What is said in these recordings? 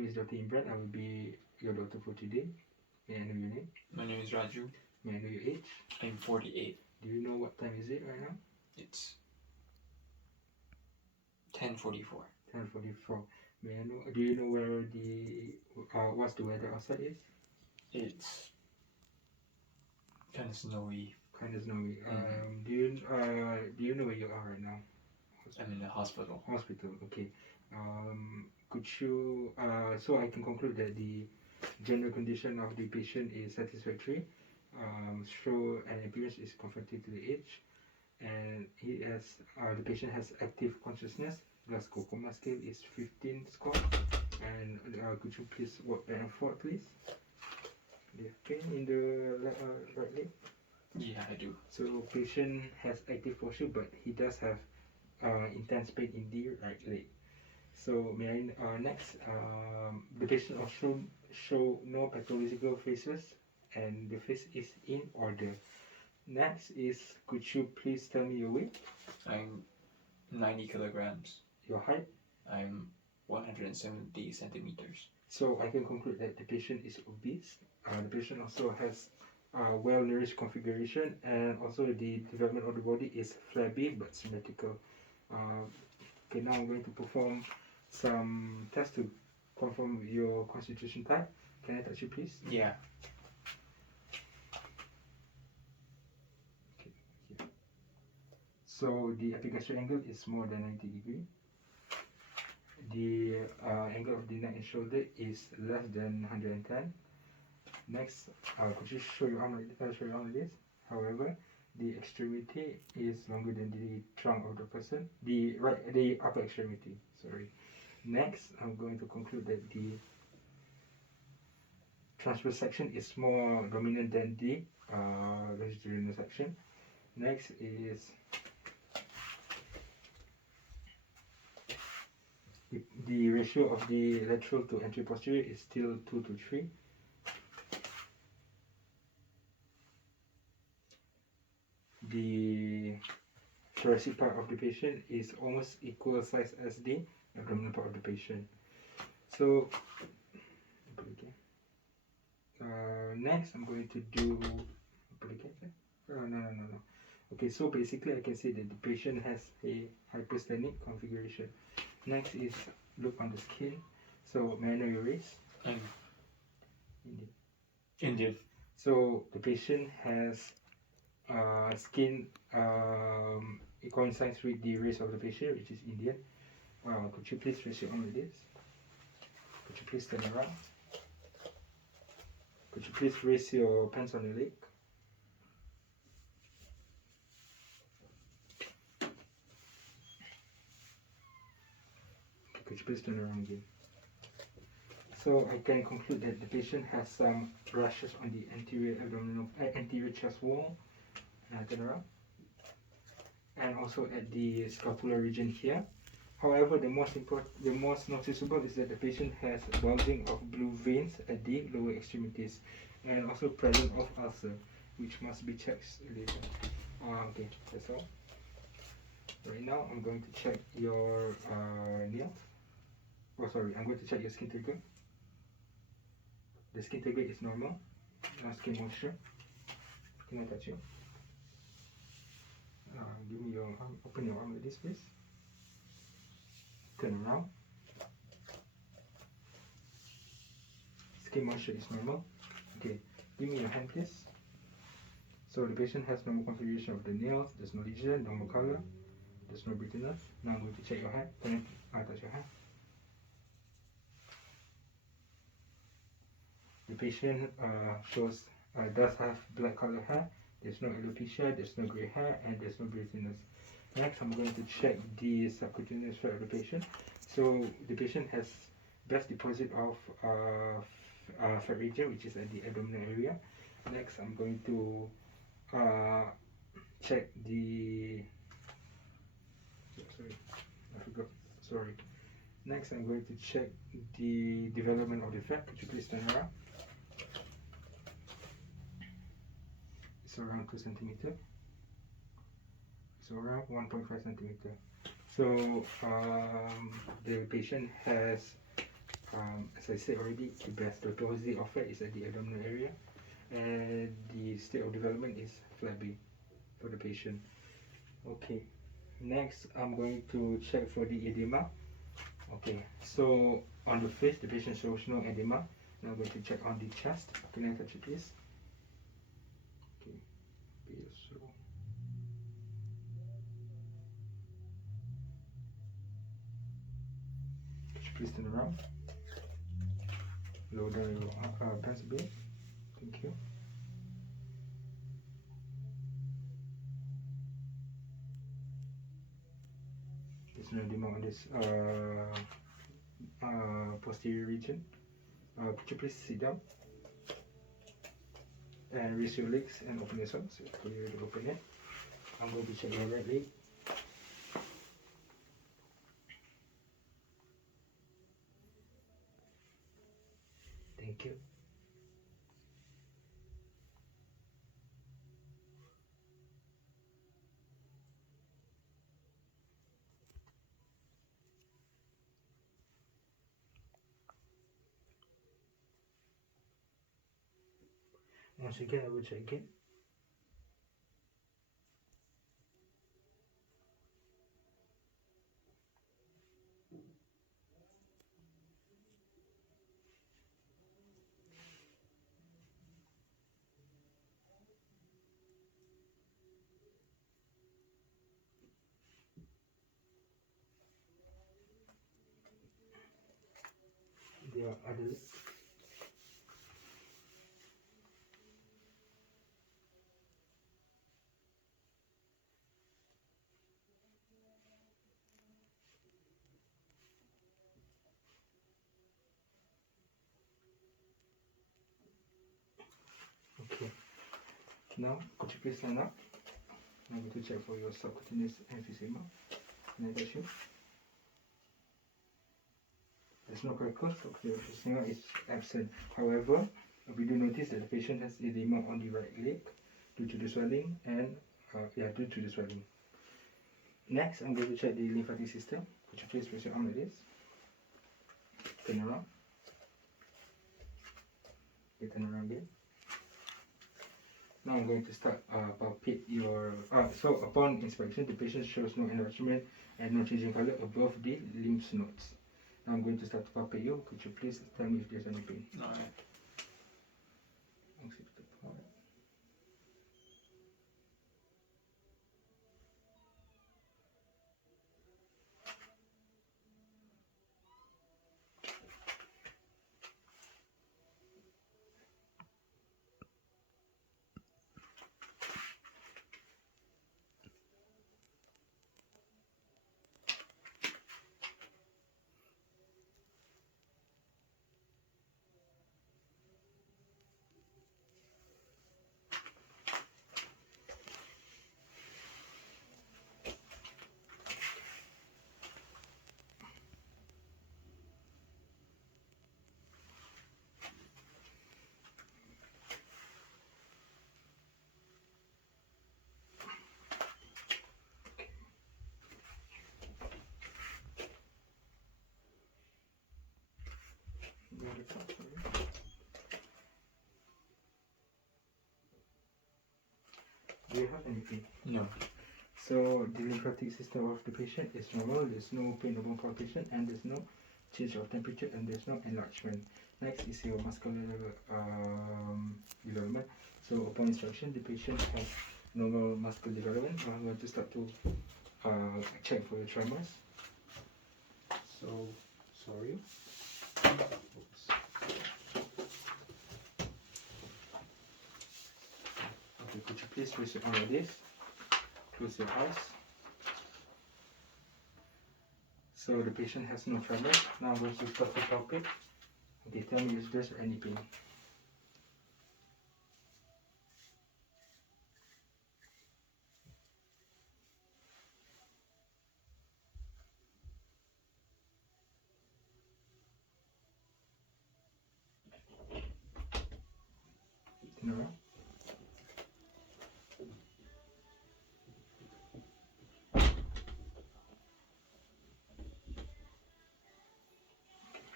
Is Dr. Imran. I will be your doctor for today. May I know your name? My name is Raju. May I know your age? I'm 48. Do you know what time is it right now? It's 10:44. 10:44. May I know? Do you know where the what's the weather outside is? It's kind of snowy. Kind of snowy. Mhm. Do you know where you are right now? I'm in the hospital. Hospital. Okay. Could you so I can conclude that the general condition of the patient is satisfactory. Show an appearance is conforming to the age, and the patient has active consciousness. Glasgow Coma scale is 15 score. And could you please walk back and forth, please? Do you have pain in the right leg? Yeah, I do. So patient has active posture, but he does have intense pain in the right leg. So may I next? The patient also show no pathological faces, and the face is in order. Next is, could you please tell me your weight? I'm 90 kilograms. Your height? I'm 170 centimeters. So I can conclude that the patient is obese. The patient also has well-nourished configuration, and also the development of the body is flabby but symmetrical. Okay, now I'm going to perform some tests to confirm your constitution type. Can I touch you, please? Yeah. Okay, here. So the apical angle is more than 90 degrees. The angle of the neck and shoulder is less than 110. Next, could you show your arm like this? However, the extremity is longer than the trunk of the person. The upper extremity. Sorry. Next, I'm going to conclude that the transverse section is more dominant than the longitudinal section. Next is the ratio of the lateral to anterior posterior is still 2 to 3. The thoracic part of the patient is almost equal size as the abdominal part of the patient. So, next I'm going to do. No. Okay, so basically I can say that the patient has a hyperstenic configuration. Next is look on the skin. So, may I know your race? I'm Indian. So the patient has skin, it coincides with the race of the patient, which is Indian. Could you please raise your arm like this? Could you please turn around? Could you please raise your pants on your leg? Could you please turn around again? So I can conclude that the patient has some rashes on the anterior chest wall. Turn around. And also at the scapular region here. However, the most noticeable is that the patient has bulging of blue veins at the lower extremities, and also presence of ulcer, which must be checked later. Okay, that's all. Right now, I'm going to check your nails. Oh, sorry, I'm going to check your skin trigger. The skin trigger is normal. No skin moisture. Can I touch you? Give me your arm. Open your arm like this, please. Turn around. Skin moisture is normal. Okay, give me your hand, please. So the patient has normal configuration of the nails. There's no lesion, normal color. There's no bitterness. Now I'm going to check your hand. Can I touch your hand? The patient does have black color hair. There's no alopecia, there's no gray hair, and there's no bitterness. Next, I'm going to check the subcutaneous fat of the patient. So the patient has best deposit of fat region, which is at the abdominal area. Next, I'm going to check the. Sorry, I forgot. Sorry. Next, I'm going to check the development of the fat. Could you please turn around? It's around 2 centimeter. It's around 1.5 centimeter. So the patient has As I said already, the palsy of it is at the abdominal area, and the state of development is flabby for the patient. Okay, next I'm going to check for the edema. Okay, so on the face, the patient shows no edema. Now I'm going to check on the chest. Can I touch it, please? Okay, be slow. Could you please turn around? Lower down your pants a bit. Thank you. There's no edema on this posterior region. Could you please sit down and raise your legs and open yourself? So clear to open it. I'm going to check your right leg. Thank you. Once again, I will check again. There are other legs. Okay. Now, could you please stand up? I'm going to check for your subcutaneous emphysema. Can I touch you? There's no crackles, so the emphysema is absent. However, we do notice that the patient has edema on the right leg due to the swelling and due to the swelling. Next, I'm going to check the lymphatic system. Could you please place your arm like this? Turn around. Okay, turn around again. Now I'm going to start palpate your. So upon inspection, the patient shows no enlargement and no change in color above the lymph nodes. Now I'm going to start to palpate you. Could you please tell me if there's any pain? Alright. Do you have any pain? No. So the lymphatic system of the patient is normal. There's no pain or bone palpitation, and there's no change of temperature, and there's no enlargement. Next is your muscular development. So upon instruction, the patient has normal muscular development. I'm going to start to check for your tremors. So sorry. Oops. Okay, could you please raise your arm like this? Close your eyes. So the patient has no tremor. Now I'm going to start to palpate. Okay, tell me if there's any pain. No?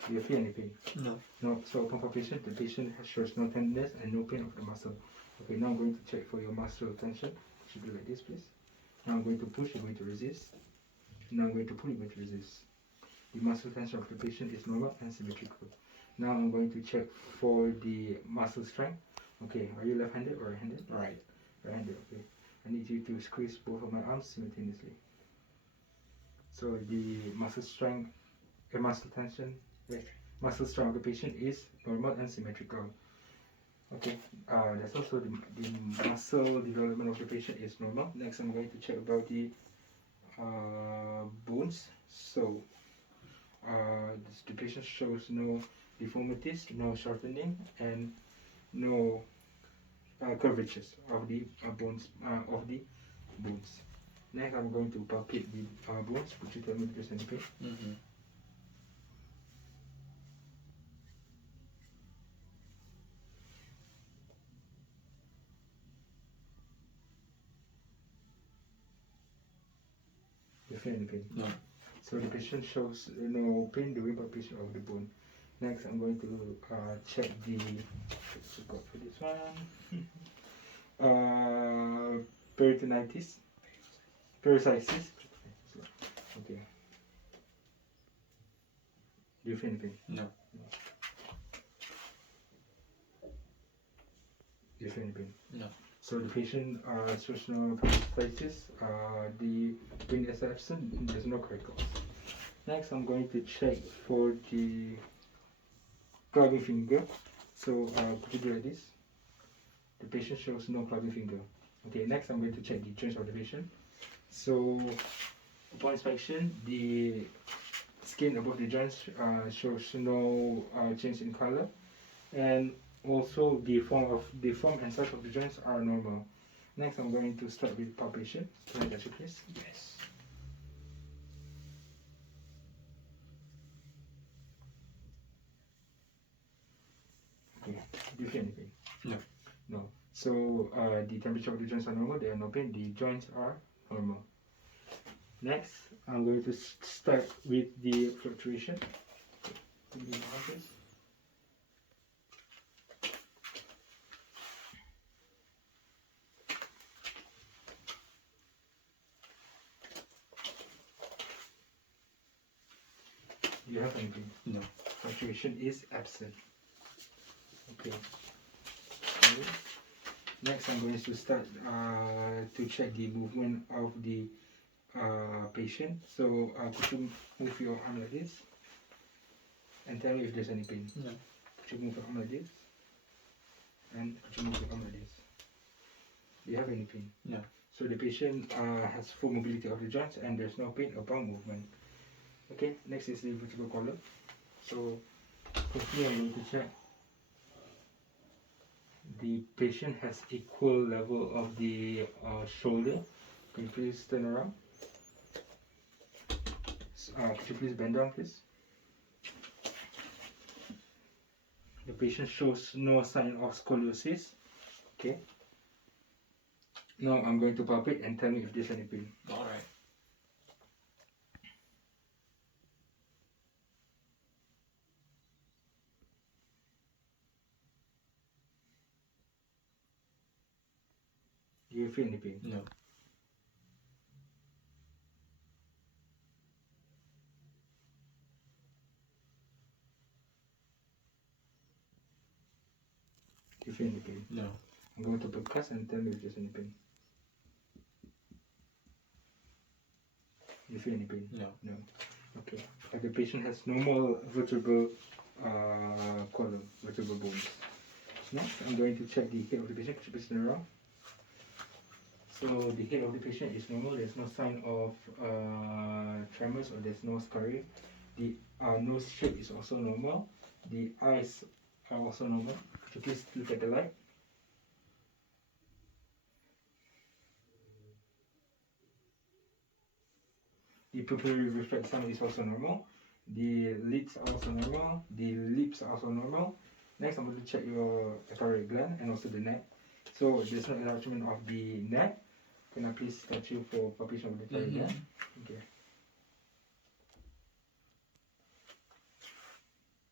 Do you feel any pain? No. No. So upon palpation, the patient shows no tenderness and no pain of the muscle. Okay, now I'm going to check for your muscle tension. You should do like this, please. Now I'm going to push, you're going to resist. Now I'm going to pull, you're going to resist. The muscle tension of the patient is normal and symmetrical. Now I'm going to check for the muscle strength. Okay, are you left-handed or right-handed? Right. Right-handed, okay. I need you to squeeze both of my arms simultaneously. So the muscle strength, muscle tension, muscle strength of the patient is normal and symmetrical. Okay, that's also the muscle development of the patient is normal. Next, I'm going to check about the bones. So the patient shows no deformities, no shortening, and no curvatures of the bones. Next, I'm going to palpate the bones. Could you tell me if there's any pain? Mm-hmm. You feel any pain? No. So the patient shows no pain during palpation of the bone. Next, I'm going to check the. Let's go for this one. Peritonitis, pericysis. Okay. Do you feel any pain? No. Do you feel any pain? No. So the patient shows no pericysis. The pain is absent. There's no crinkles. Next, I'm going to check for the clubbing finger. So could you do like this? The patient shows no clubbing finger. Okay, next I'm going to check the joints of the patient. So upon inspection, the skin above the joints shows no change in color, and also the form and size of the joints are normal. Next, I'm going to start with palpation. Can I touch it, please? Yes. Okay. Do you feel any pain? No. No. So the temperature of the joints are normal. There are no pain. The joints are normal. Next, I'm going to start with the fluctuation. Give me my arms. Do you have any pain? No. Fluctuation is absent. Okay. Next, I'm going to start to check the movement of the patient. So could you move your arm like this and tell me if there's any pain? No. Could you move your arm like this? And could you move your arm like this? Do you have any pain? No. So the patient has full mobility of the joints and there's no pain upon movement. Okay, next is the vertebral column. So firstly, I'm going to check the patient has equal level of the shoulder. Can you please turn around? Could you please bend down, please? The patient shows no sign of scoliosis. Okay. Now I'm going to palpate and tell me if there's any pain. All right. Do you feel any pain? No. Do you feel any pain? No. I'm going to percuss and tell me if there's any pain. Do you feel any pain? No. No. Okay. The patient has normal vertebral column, vertebral bones. Next, I'm going to check the head of the patient. Could you please turn around? So the head of the patient is normal. There's no sign of tremors or there's no scarring. The nose shape is also normal. The eyes are also normal. Could you please look at the light? The pupillary reflex sound is also normal. The lids are also normal. The lips are also normal. Next, I'm going to check your thyroid gland and also the neck. So there's no enlargement of the neck. Can I please touch you for palpation of the thyroid gland? Okay.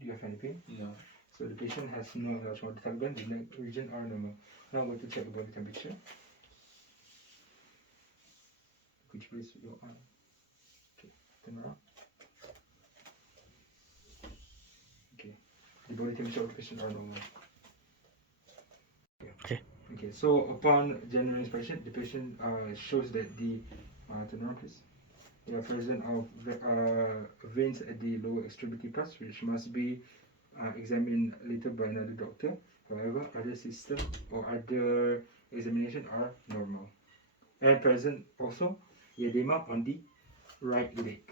Do you have any pain? No. So the patient has no enlargement of the tongue, the neck region are normal. Now I'm going to check the body temperature. Could you please put your arm? Okay, turn around. Okay, the body temperature of the patient are normal. Okay. Okay, so upon general inspection, the patient shows that the turn around please. There are present of veins at the lower extremity parts, which must be examined later by another doctor. However, other system or other examination are normal. And present also edema on the right leg.